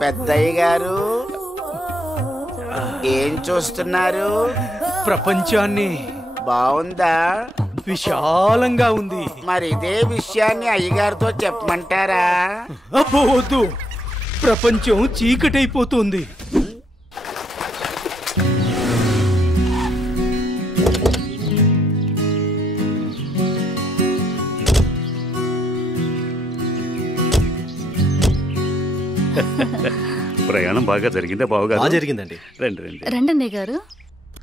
పెద్దయ్య గారు ఏం చూస్తున్నారు? ప్రపంచాన్ని. బాగుందా? విశాలంగా ఉంది. మరి ఇదే విషయాన్ని అయ్యగారితో చెప్పమంటారా? అబ్బో వద్దు, ప్రపంచం చీకటైపోతుంది. ప్రయాణం బాగా జరిగిందా బావగారు? జరిగిందండి. రండి రండి. రండి అన్నయ్య గారు.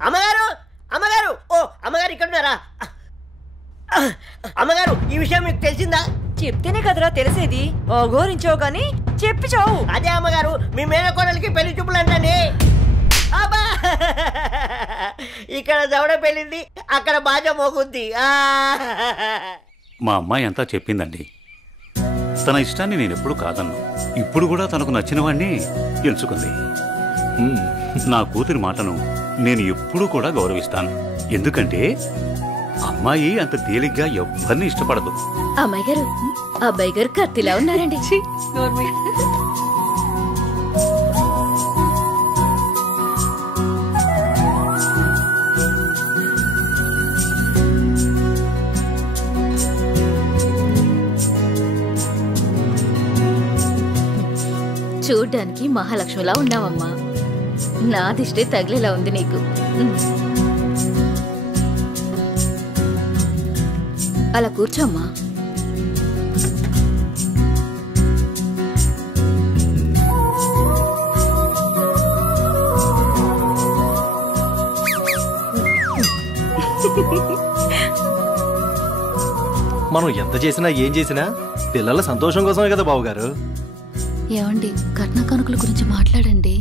అమ్మగారు, అమ్మగారు, ఓ అమ్మగారు ఇక్కడ ఉన్నారా? అమ్మగారు, ఈ విషయం మీకు తెలిసిందా? చెప్తేనే కదరా తెలిసేది. అఘోరించావు గాని చెప్పి చావు. అదే అమ్మగారు, మీ మేనకోడలికి పెళ్లి చూపులు అంటండి. ఇక్కడ దవడ పెళ్ళింది, అక్కడ బాజ మోగుద్ది. మా అమ్మాయి అంతా చెప్పిందండి. తన ఇష్టాన్ని నేను ఎప్పుడు కాదన్నా. ఇప్పుడు కూడా తనకు నచ్చిన వాడిని ఎంచుకుంది. నా కూతురి మాటను నేను ఎప్పుడూ కూడా గౌరవిస్తాను. ఎందుకంటే అమ్మాయి అంత తేలిగ్గా ఎవ్వరిని ఇష్టపడదు. అమ్మాయి గారు, అబ్బాయి గారు కత్తిలా ఉన్నారండి. చూడ్డానికి మహాలక్ష్మిలా ఉన్నావమ్మా. నా దిష్టే తగిలేలా ఉంది నీకు. అలా కూర్చోమ్మా. మనం ఎంత చేసినా ఏం చేసినా పిల్లల సంతోషం కోసమే కదా బావగారు. ఏమండి, కట్న కానుకల గురించి మాట్లాడండి.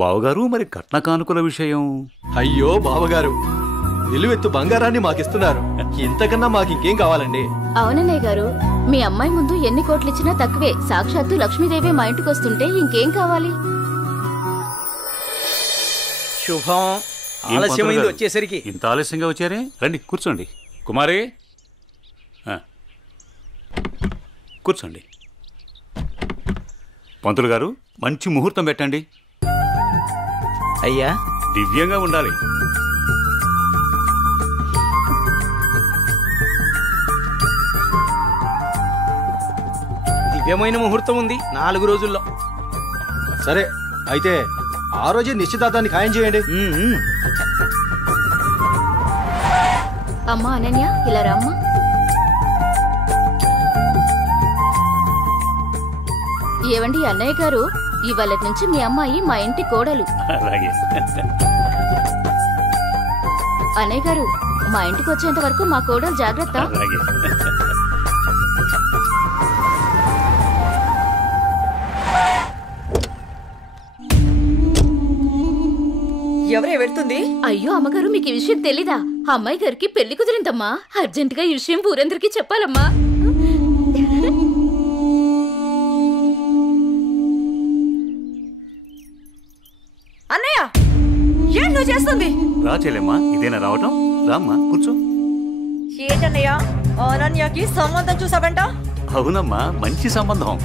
బావగారు, మరి కట్న కానుకల విషయం? అయ్యో బావగారు, నిలువెత్తు బంగారాన్ని మాకిస్తున్నారు. ఇంతకన్నా మాకింకేం కావాలండి? అవునన్నయ్య గారు, మీ అమ్మాయి ముందు ఎన్ని కోట్లిచ్చినా తక్కువే. సాక్షాత్తు లక్ష్మీదేవి మా ఇంటికి వస్తుంటే ఇంకేం కావాలి? శుభం. ఆలస్యమైంది వచ్చేసరికి. ఇంత ఆలస్యంగా వచ్చారే? రండి కూర్చోండి. కుమారి కూర్చోండి. పంతులు గారు, మంచి ముహూర్తం పెట్టండి. అయ్యా, దివ్యంగా ఉండాలి. దివ్యమైన ముహూర్తం ఉంది 4 రోజుల్లో. సరే అయితే ఆ రోజే నిశ్చితార్థాన్ని ఖాయం చేయండి. అమ్మా అనన్య, ఇలా రామ్మా. ఏవండి అన్నయ్య గారు, ఇవాళ నుంచి మీ అమ్మాయి మా ఇంటి కోడలు. అలాగే. అన్నయ్య గారు, మా ఇంటికి వచ్చేంత వరకు మా కోడలు జాగ్రత్త. అలాగే. ఎవరే వెళ్తుంది? అయ్యో అమ్మగారు, మీకు ఈ విషయం తెలీదా? అమ్మాయి గారికి పెళ్లి కుదిరిందమ్మా. అర్జెంటుగా ఈ విషయం ఊరందరికీ చెప్పాలమ్మా. అన్నయ్య, ఏం నువ్వు చేస్తుంది? రా చెల్లెమ్మా, ఇదేనా రావటం? రామ్మా కూర్చో. ఏంటన్నయ్య, అనన్యకి సంబంధం చూసావంట? అవునమ్మా, మంచి సంబంధం.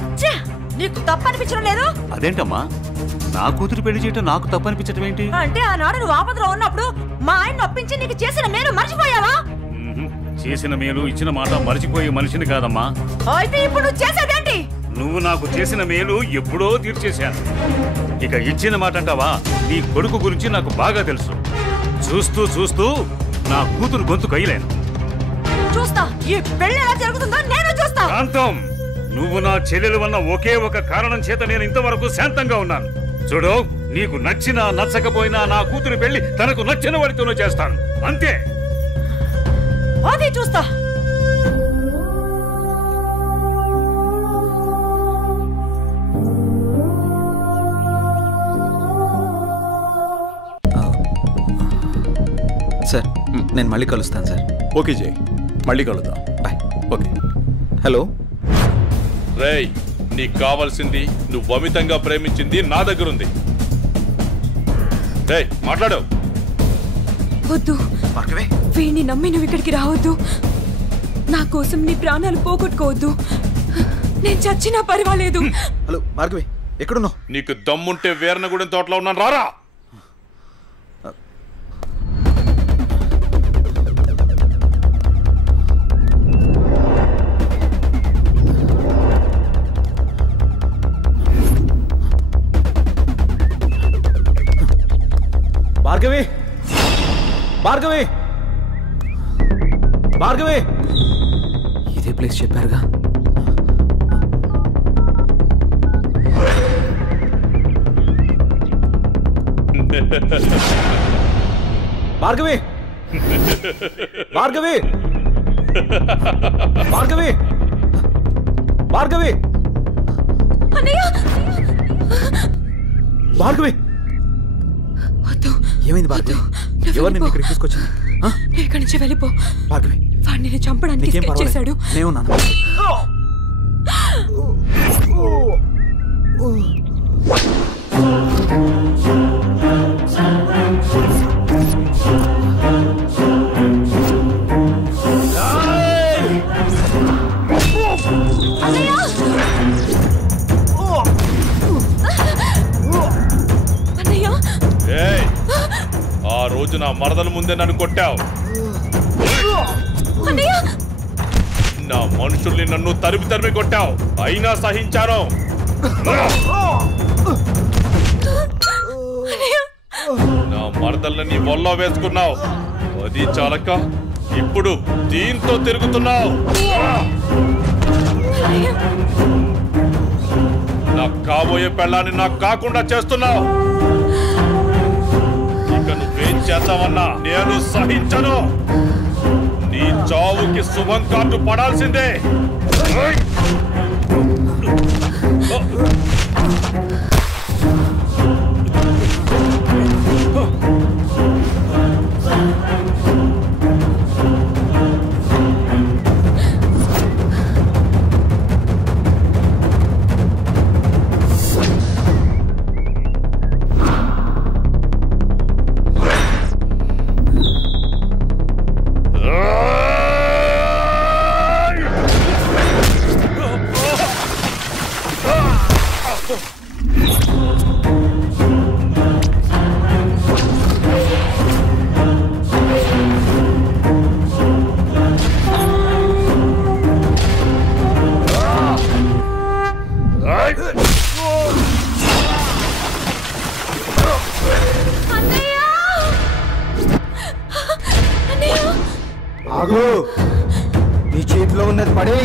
నీకు తప్పనిపించడం లేదు? అదేంటమ్మా, నా కూతురు పెళ్లి చేయటం నాకు తప్పనిపించటం ఏంటి? అంటే ఆనాడు నువ్వు ఆపదలో ఉన్నప్పుడు మా ఆయన ఒప్పించి నీకు చేసిన మేలు మర్చిపోయావా? చేసిన మేలు ఇచ్చిన మాట మర్చిపోయే మనిషిని కాదమ్మా. అయితే ఇప్పుడు నువ్వు చేసేదేంటి? నువ్వు నాకు చేసిన మేలు ఎప్పుడో తీర్చేశాను. ఇక ఇచ్చిన మాట అంటావా? నీ కొడుకు గురించి నాకు బాగా తెలుసు. చూస్తూ చూస్తూ నా కూతురు గొంతు కయ్యలేను. చూస్తా, ఈ పెళ్లి ఎలా జరుగుతుందో నేను చూస్తా. శాంతం, నువ్వు నా చెల్లెలు వన్న ఒకే ఒక కారణం చేత నేను ఇంతవరకు శాంతంగా ఉన్నాను. చూడు, నీకు నచ్చినా నచ్చకపోయినా నా కూతురు పెళ్లి తనకు నచ్చిన వాడితోనే చేస్తాను, అంతే. అది చూస్తా. సార్, నేను మళ్ళీ కలుస్తాను సార్. ఓకే జై, మళ్ళీ కలుద్దాం. బాయ్. ఓకే. హలో, రేయ్, నీకు కావాల్సింది నువ్వు అమితంగా ప్రేమించింది నా దగ్గరుంది. రేయ్, మాట్లాడు. వద్దు, వీణ్ణి నమ్మి నువ్వు ఇక్కడికి రావద్దు. నా కోసం నీ ప్రాణాలు పోగొట్టుకోవద్దు. నేను చచ్చినా పర్వాలేదు. హలో భార్గవి, ఎక్కడున్నావు? నీకు దమ్ముంటే వీరనగూడెం తోటలో ఉన్నాను, రారా. భార్గవి, భార్గవి, భార్గవి. ఇదే ప్లేస్ చెప్పారుగా. భార్గవి, భార్గవి, భార్గవి, భార్గవి, భార్గవి. ఏమైంది భార్గవి? ఎవరు నిన్ను ఇక్కడికి తీసుకొచ్చింది? ఇక్కడి నుంచి వెళ్ళిపో భార్గవి. వాడిని నేను చంపడానికి స్కెచ్ చేశాడు. నేనున్నాను. ఆ రోజు నా మరదల ముందే నన్ను కొట్టావు. నా మనుషుల్ని నన్ను తరిమి తరిమి కొట్టావు, అయినా సహించాను. నా మరదల్ని నీ వల్ల వేసుకున్నావు, అది చాలక ఇప్పుడు దీంతో తిరుగుతున్నావు. నాకు కాబోయే పెళ్ళాన్ని నాకు కాకుండా చేస్తున్నావు. ఇక నువ్వేం చేస్తావన్నా నేను సహించను. నీ చావుకి శుభం కార్డు పడాల్సిందే. ఆగు, నీ చేతిలో ఉన్నది పడే.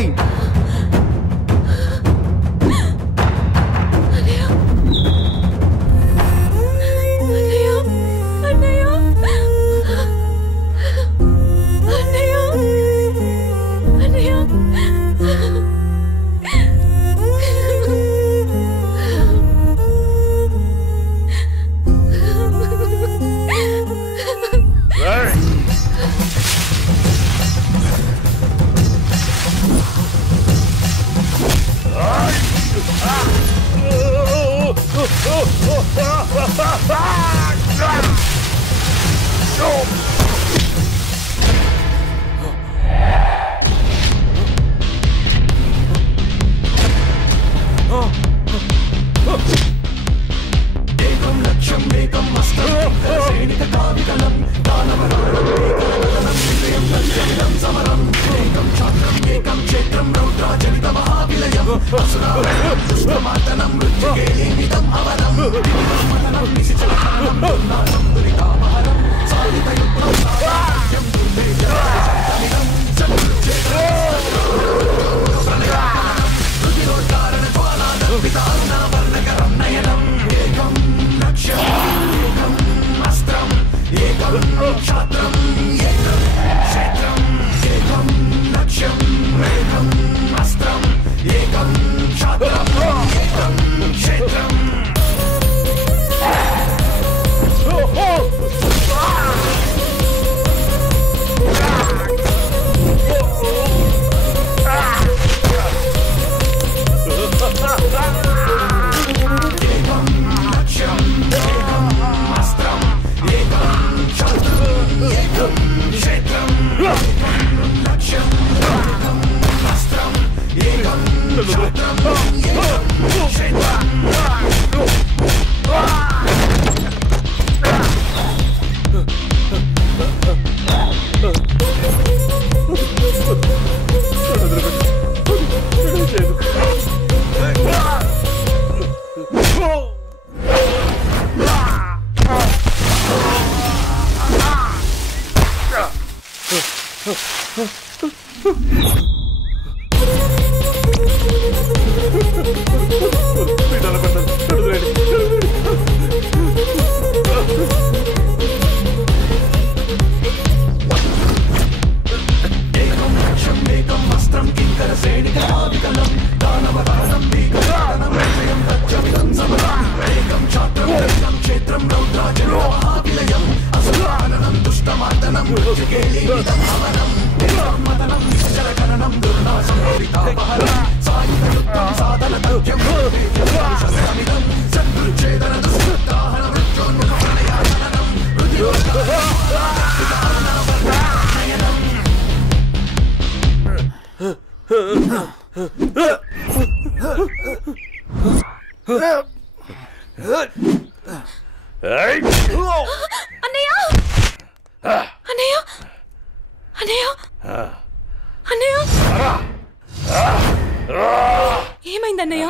ఏమైందన్నయ్య?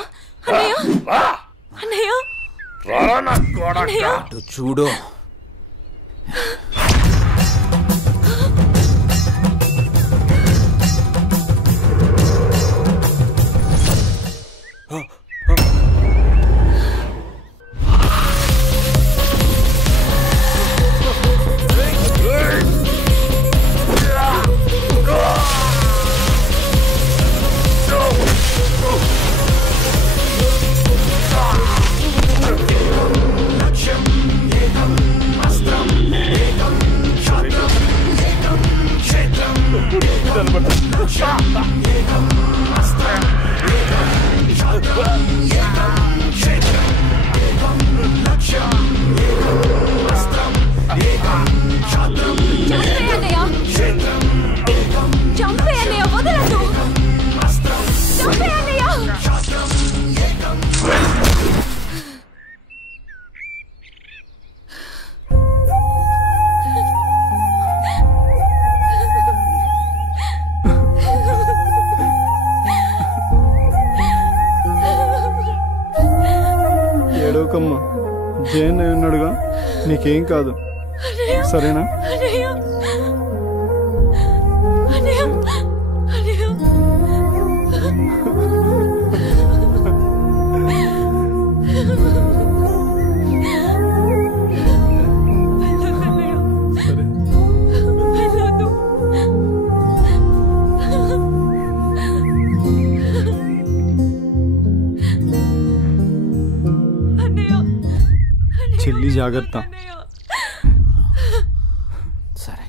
అన్నయ్య అన్నయ్య చూడు ఏడవకమ్మా, జయన్ ఉన్నాడుగా, నీకేం కాదు, సరేనా? చెల్లి జాగ్రత్త. సరే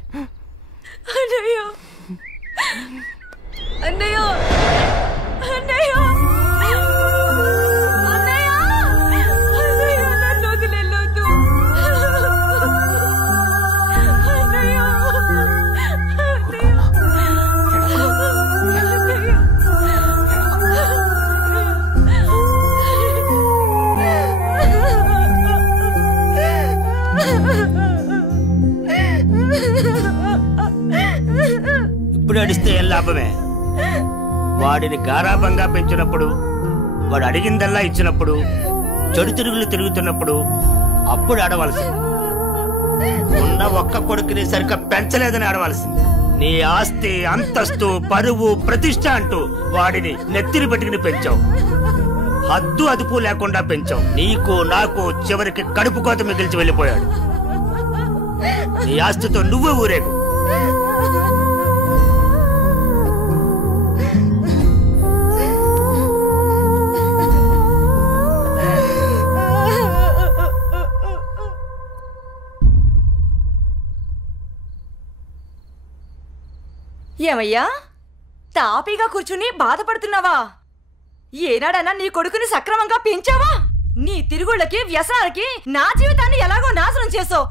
అన్నయ్య అన్నయ్య అన్నయ్య అన్నయ్య నన్ను వదిలేయొద్దు అన్నయ్య. ఇప్పుడు అడిస్తే ఏం లాభమే? వాడిని గారాబంగా పెంచినప్పుడు, వాడు అడిగిందల్లా ఇచ్చినప్పుడు, చెడు తిరుగులు తిరుగుతున్నప్పుడు అప్పుడు ఆడవలసింది. ఉన్న ఒక్క కొడుకుని సరిగ్గా పెంచలేదని ఆడవలసింది. నీ ఆస్తి, అంతస్తు, పరువు, ప్రతిష్ట అంటూ వాడిని నెత్తిని పెట్టుకుని పెంచావు. హద్దు అదుపు లేకుండా పెంచావు. నీకు నాకు చివరికి కడుపు కోత మిగిల్చి వెళ్ళిపోయాడు. నీ ఆస్తితో నువ్వే ఊరేగు. ఏమయ్యా, తాపీగా కూర్చుని బాధపడుతున్నావా? ఏనాడన్నా నీ కొడుకుని సక్రమంగా పెంచావా? నీ తిరుగుళ్ళకి, వ్యసనాలకి నా జీవితాన్ని ఎలాగో నాశనం చేసావు.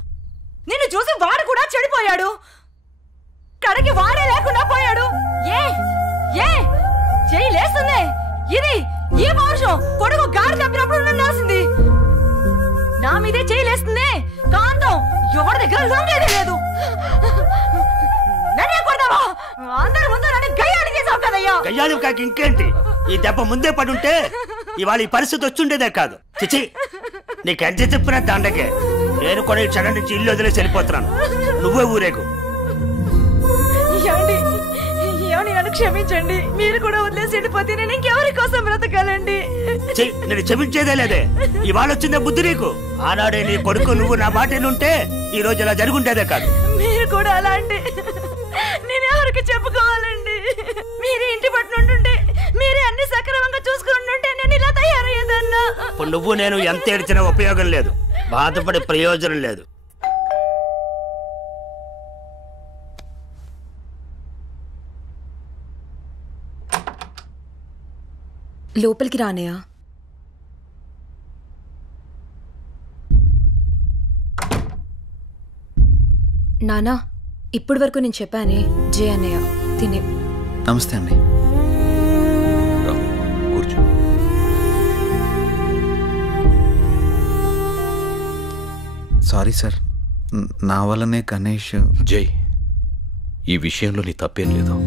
నిన్ను చూసి వాడు కూడా చెడిపోయాడు. కడకి వాడే లేకుండా పోయాడు. ఏ ఏ చెయ్యి లేస్తుంది. ఇది ఈ పౌరుషం కొడుకు గాడి తప్పినప్పుడు నన్ను రాసింది. నా మీదే చేయలేస్తుంది కాంతం. ఎవరి దగ్గర లొంగేదే లేదు. నన్నే కొడతావా? అందరి ముందు నన్ను గయ్యాడి చేసావు కదయ్యా. గయ్యాడి కాక ఇంకేంటి? ఈ దెబ్బ ముందే పడుంటే ఇవాళ ఈ పరిస్థితి వచ్చుండేదే కాదు. చిచి, నీకు ఎంత చెప్పినా దండకే. నేను కూడా ఈ క్షణం నుంచి ఇల్లు వదిలేసి వెళ్ళిపోతున్నాను. నువ్వే ఊరేగు. నన్ను క్షమించండి. మీరు కూడా వదిలేసి వెళ్ళిపోతే నేను ఇంకెవరి కోసం బ్రతకాలండి? నేను క్షమించేదే లేదే. ఇవాళ వచ్చిందే బుద్ధి నీకు. ఆనాడే నీ కొడుకు నువ్వు నా మాటేనుంటే ఈ రోజు ఇలా జరుగుండేదే కాదు. మీరు కూడా అలా అంటే నేను ఎవరికి చెప్పుకోవాలండి? మీరే ఇంటి పట్టు ఉంటుంటే, మీరే అన్ని సక్రమంగా చూసుకుని ఉంటే నేను ఇలా తయారయ్యేదన్నా. ఇప్పుడు నువ్వు నేను ఎంత ఏడ్చినా ఉపయోగం లేదు. బాధపడే ప్రయోజనం లేదు. లోపలికి రానయా. నానా, ఇప్పటి వరకు నేను చెప్పానే జే అన్నయ్య తినే. నమస్తే అండి. కూర్చో. సారీ సార్, నా వల్లనే గణేష్. జై, ఈ విషయంలో నీ తప్పేం లేదు.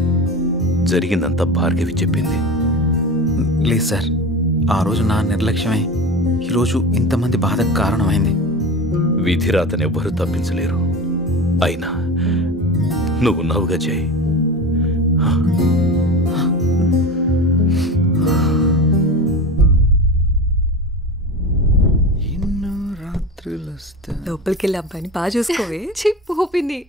జరిగిందంతా భార్గవి చెప్పింది. లేదు సార్, ఆ రోజు నా నిర్లక్ష్యమే ఈరోజు ఇంతమంది బాధకు కారణమైంది. విధిరాతనెవ్వరూ తప్పించలేరు. అయినా నువ్వున్నావుగా జై. లోపలికి వెళ్ళి అబ్బాయిని బాగా చూసుకోవే. చిప్పుని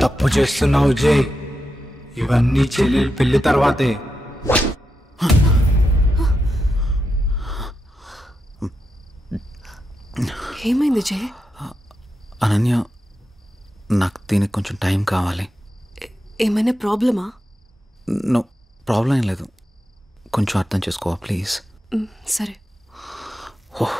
తప్పు చేస్తున్నావు జై. ఇవన్నీ చెల్లెలు పెళ్లి తర్వాతే. ఏమైంది జై? అనన్య, నాకు దీనికి కొంచెం టైం కావాలి. ఏమైనా ప్రాబ్లమా? నో ప్రాబ్లం ఏం లేదు. కొంచెం అర్థం చేసుకోవా ప్లీజ్? సరే. ఓహ్